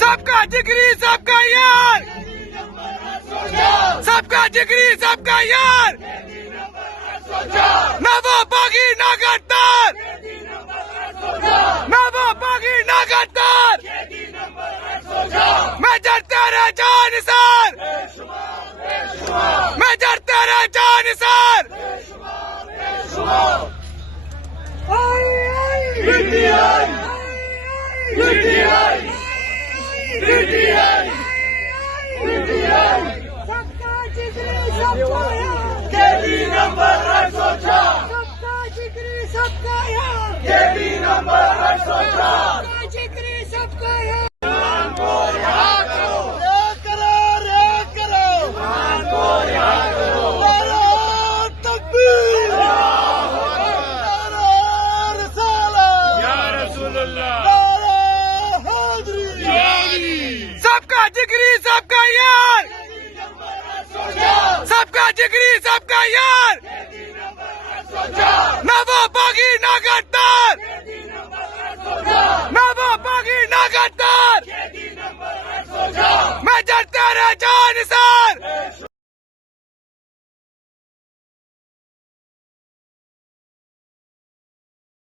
सबका जिगरी सबका यार, सबका जिगरी सबका यार, ना वो बागी ना गद्दार, ना वो बागी ना गद्दार, मैं जरता रहा जानिसार, मैं जरता रहा जानिसार। सबका जिगरी सबका यार, केडी नंबर 804, सबका जिगरी सबका यार, केडी नंबर 804, सबका जिगरी सबका यार। सबका जिगरी सबका यार, सबका जिगरी सबका यार, ना वो बागी ना गद्दार, ना वो बागी ना गद्दार, मैं जरता रहा जानिसार।